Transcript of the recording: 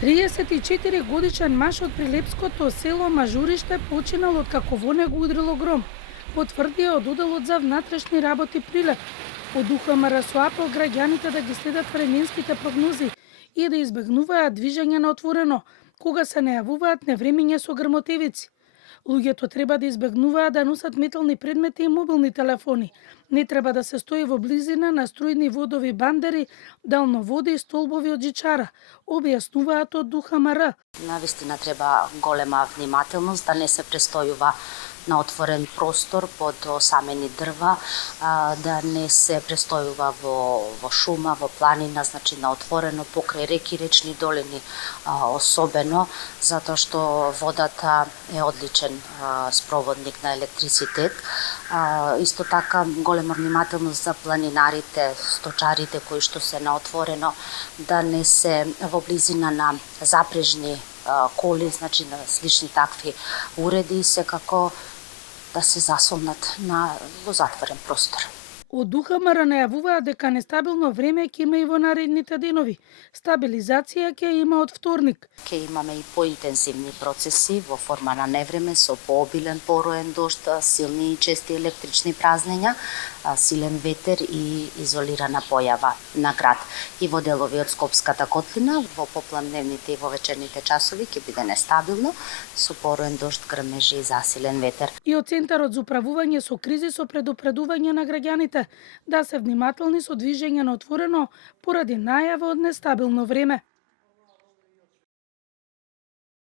34 годишен маж од прилепското село Мажуриште починал откако во него удрило гром, потврдија од одделот за внатрешни работи Прилеп. Од УХМР со апел граѓаните да ги следат временските прогнози и да избегнуваат движење на отворено, кога се најавуваат невремиња со грмотевици. Луѓето треба да избегнуваат да носат метални предмети и мобилни телефони. Не треба да се стои во близина на струјни водови бандери, далноводи и столбови од жичара, објаснуваат од УХМР. Навистина треба голема внимателност, да не се престојува на отворен простор под осамени дрва, да не се престојува во шума, во планина, значи на отворено покрај реки, речни долини, особено затоа што водата е одличен спроводник на електриситет. Исто така голема внимателност за планинарите, сточарите кои што се на отворено, да не се во близина на запрежни коли, значи на слични такви уреди и секако да се засолнат во затворен простор. Од УХМР најавуваат дека нестабилно време ќе има и во наредните денови. Стабилизација ќе има од вторник. Ќе имаме и поинтензивни процеси во форма на невреме со пообилен пороен дожд, силни и чести електрични празнења, силен ветер и изолирана појава на град. И во делови од Скопската котлина, во попладневните и во вечерните часови ќе биде нестабилно, со пороен дожд, грмежи и засилен ветер. И од Центарот за управување со кризи со предупредување на граѓаните да се внимателни со движење на отворено поради најава од нестабилно време.